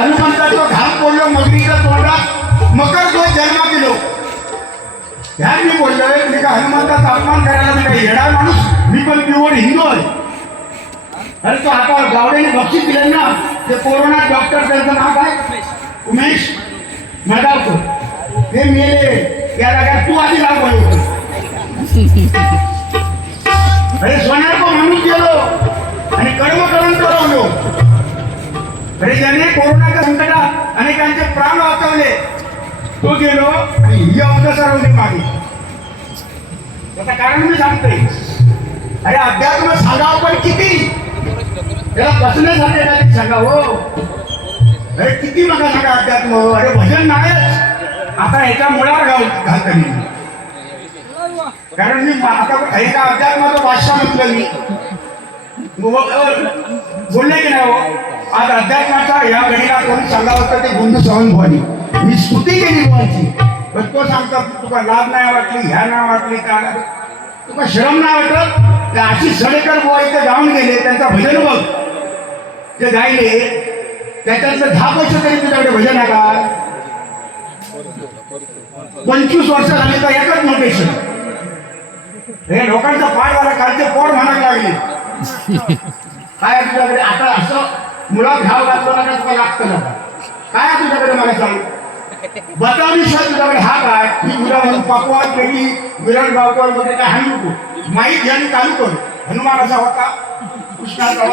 हनुमंताचं घाम पडलो मगरीच्या तोंडात मकर ध्वज जन्मा दिलो. ह्या मी बोललोय मी का हनुमंताचा अपमान करायला मी काही येणार माणूस, मी पण प्युअर हिंदू आहे. अरे तो आता गावड्याने बक्षीस दिलं ना ते कोरोना डॉक्टर, त्यांचं नाव काय, उमेश मदावकर, ते मेले त्या जागा तू आधी लाभ होतो. अरे सोन्याचं माणूस गेलो आणि कर्मकरण करवलो. अरे ज्याने कोरोनाच्या संकटात अनेकांचे प्राण वाचवले तो गेलो आणि ही अवधा सरवली मागे. त्याचं कारण मी सांगतोय. अरे अध्यात्म सांगावं पण किती, त्याला बसण्यासाठी नाही सांगा हो. अरे किती नका सांगा अध्यात्म. अरे भजन नाहीच आता ह्याच्या मुळावर घालतो मी. कारण मी आता एका अध्यात्माचं भाषा म्हटलं मी बोलले की नाही हो. आज अध्यात्माचा या घडीला कोणी सांगावं तर ते गुंडू सवनभवानी मी स्तुती केली बुवाची. पण तो सांगतात तुका लाभ नाही वाटली, ह्या नाही वाटली, का तुका श्रम नाही वाटत. त्या अशी सडेकर बुवा इथे जाऊन गेले, त्यांचं भजन बघ ते गायले, त्याच्यातलं 10 पैसे तरी तुझ्याकडे भजन आहे का. 25 वर्ष झाली तर एकच नोटेशन. हे लोकांचा पाय झाला, कालचे पोट म्हणायला लागले. काय तुझ्याकडे आता असं मुळात घाव घालतो ना तुला लागतं ना काय तुझ्याकडे मला सांग. बताविषय तुझ्याकडे हा काय, ही तुला म्हणून पाकवाद केली विराट गावकर वगैरे काय हानी नको. माहीत घ्यानी चालू कर. हनुमान असा होता, कृष्णाचा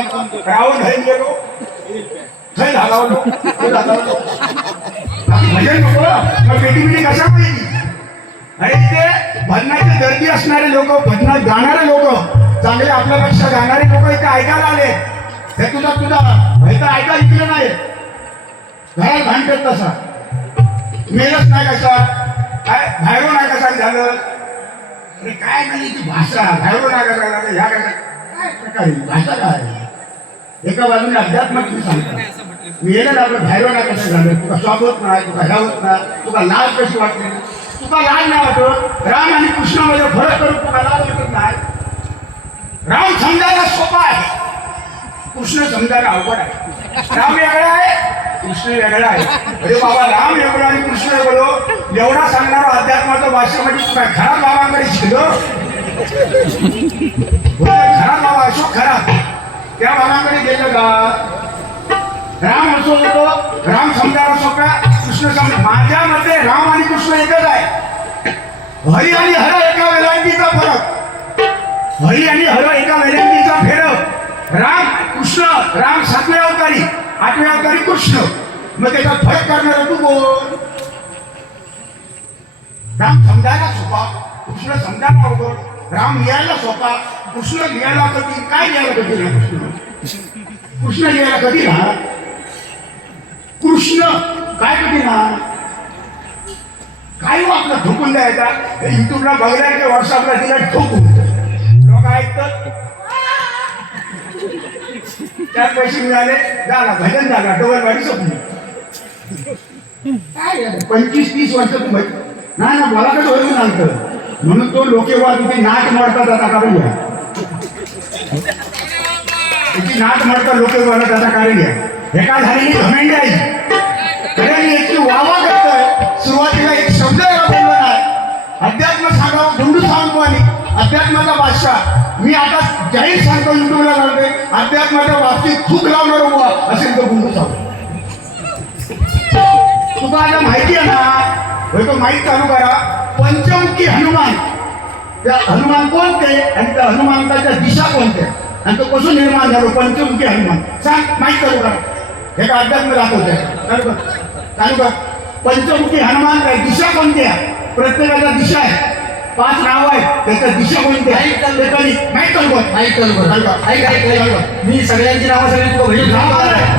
रावण घरी गेलो थै घालावलो भजन नको पेटी कशा पाहिजे. अरे ते भजनाचे दर्दी असणारे लोक, भजनात गाणारे लोक, चांगले आपल्यापेक्षा गाणारे लोक इथे ऐकायला आले. हे तुझा हे तर ऐका इकडे नाही, घरात भांडत तसा मेलच नाही कसा काय, बाहेरून नाही कसा झालं. अरे काय नाही ती भाषा, बाहेरून नाही कसा झालं, ह्या कसा काय प्रकारे भाषा काय. एका बाजूने अध्यात्म तुम्ही सांगता मेलं आपलं बाहेरून नाही कसं झालं, तुका स्वाग होत नाही, तुका ह्या होत नाही, तुका लाज कशी वाटली, तुका लाज नाही वाटत. राम आणि कृष्णामध्ये फरक करून तुका लाज वाटत नाही. राम समजायला सोपा आहे, कृष्ण समजायला अवघड आहे. राम वेगळा आहे, कृष्ण वेगळा आहे. अरे बाबा राम वेगळं आणि कृष्ण वेगळं एवढा सांगणारा अध्यात्माचं भाषेमध्ये काय घरात बाबांकडे शिकलो. घरात बाबा अशोक खराब त्या बाबांकडे गेलं का. राम असो होतो, राम समजायला सोपा, कृष्ण समजा. माझ्या मते राम आणि कृष्ण एकच आहे. हरी आणि हर एका वेलांटीचा फरक, हरी आणि हर एका वेलांटीचा फेरक. राम कृष्ण, राम 7व्या अवतारी, 8व्या अवतारी कृष्ण. मग त्याचा फरक करणारा तू कोण. राम समजायला सोपा, कृष्ण समजायला अवघड. राम लिहायला सोपा, कृष्ण लिहायला कधी काय लिहायला कधी ना. कृष्ण लिहायला कधी ना, कृष्ण काय कधी ना काय आपला ठोकून द्यायचा. युट्यूबला बघलाय की व्हॉट्सअपला दिला ठोकून लोक ऐकतात. त्यात पैसे मिळाले झाला भजन झाला, डबल गाडी सोपली. काय 25-30 वर्ष तू नाही ना मला कसं होईल सांगतं. म्हणून तो लोकेवाद तुम्ही नाट मारतात आता काढून घ्या. त्याची नाट मारता लोकेवाद त्याचा काढून घ्या. हे काय झालेली घमेंडी आहे. मी याची वावा करतोय. सुरुवातीला एक शब्द बोलला नाही. अध्यात्म सांगावं गुंडू सांगतो आणि अध्यात्माचा बादशाह मी आता जाहीर सांगतो, युट्यूबला लावते. अध्यात्माच्या बाबतीत चूक लावणार उभा असेल तो गुंडू सांगतो. तुला आता माहिती आहे ना, तो माहीत चालू करा. पंचमुखी हनुमान, त्या हनुमान कोणते आणि त्या हनुमानच्या दिशा कोणत्या आणि तो कसं निर्माण झालो. पंचमुखी हनुमान सांग, माहीत चालू करा. हे का अध्यात्म दाखवत आहे चालू कर. पंचमुखी हनुमान काय दिशा कोणत्या, प्रत्येकाच्या दिशा आहे. 5 नाव आहेत, त्याच्या दिशा कोणती आहे माहीत चालू कर. मी सगळ्यांची नावं सगळी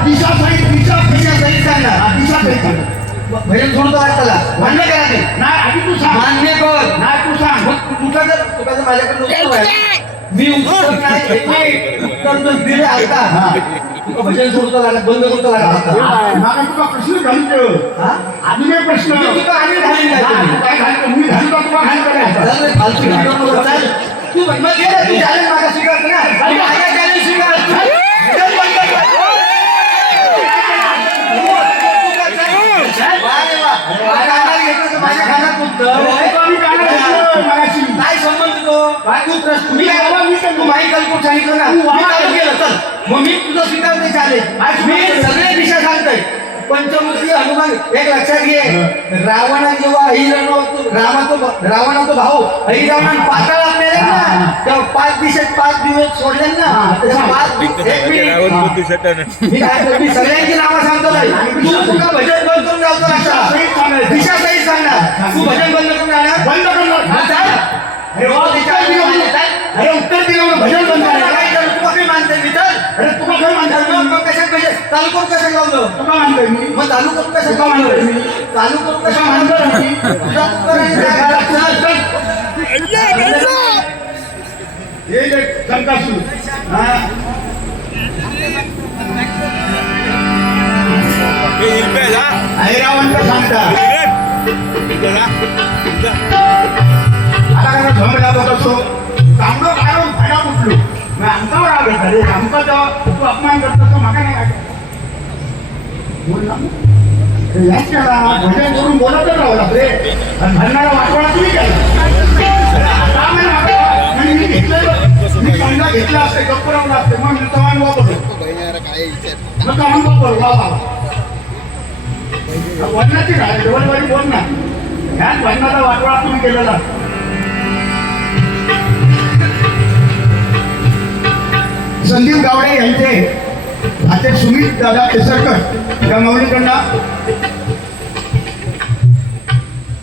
दिशा सहित दिशा सहित सांगणार. दिशा सहित भजन सोडतो त्याला मान्य करा ते. नाही आधी तू सांग. मान्य कर. नाही तू सांग. तुका जर माझ्याकडे मी उत्तर नाही उत्तर दिले आता भजन सोडतो लागला, बंद करतो लागला. मला तुला प्रश्न घालतो. अजून एक प्रश्न आम्ही घालीन काय घालतो मी घालतो तुला घालतो फालतू तू मग गेला तू चॅलेंज मागा स्वीकारतो ना. चॅलेंज स्वीकार मी काय बाबा मी तू माही कल्पूर सांगितलं ना मी चालू केलं चल मग मी तुझं स्वीकारते चालेल मी सगळे दिशा सांगतोय पंचमुखी हनुमान एक लक्षात घे रावणा जेव्हा रावणाचा भाऊ अहिरावण पाताळात नेले ना तेव्हा 5 दिशेत 5 दिवस सोडले ना तेव्हा 5 एक मिनिट मी काय करतो, मी सगळ्यांची नावं सांगतो नाही तू तुला भजन बंद करून जातो लक्षात दिशा सहित सांगणार तू भजन बंद करून जाणार बंद करणार हा, चाल. अरे उत्तर दिलं म्हणून भजन बंद करायला. काय करू? तुला काही मानते मी तर अरे तुला काय म्हणतात मग कशात पाहिजे चालू करून कशात लावलं तुला म्हणतोय मी मग चालू करून कशात लावलं चालू करून कशात लावलं तुझा तुझा नाही जागा. चल, चल. येईल एक संकासू हा ऐरावंत सांगतात आता कसं झोंबला बघ असो चांगलं मारून भाडा कुठलो मग आमच्यावर आले अरे आमचा तू अपमान करतो तो मागा नाही काढ बोल ना याच केला भजन करून बोलतच राहला रे आणि म्हणणारा वाटवाळा तुम्ही केला आता आम्हाला वाटवा. म्हणजे मी घेतलेलं मी समजा घेतला असते गप्प राहून असते मग मी तवान वापरलो मग तवान वापर वा बोलण्याची काय डबलवारी बोल ना ह्याच भन्नाचा वाटवाळा तुम्ही केलेला संदीप गावडे यांचे भाचे सुमित दादा केसरकर या माऊलीकडनं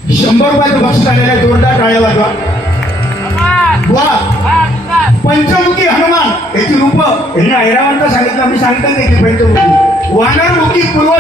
100 रुपयाचं बक्षीस आलेलं आहे जोरदार टाळ्या वाजवा वा पंचमुखी हनुमान याची रूप यांनी ऐरावंत सांगितलं मी सांगतो नाही की पंचमुखी वानरमुखी पूर्व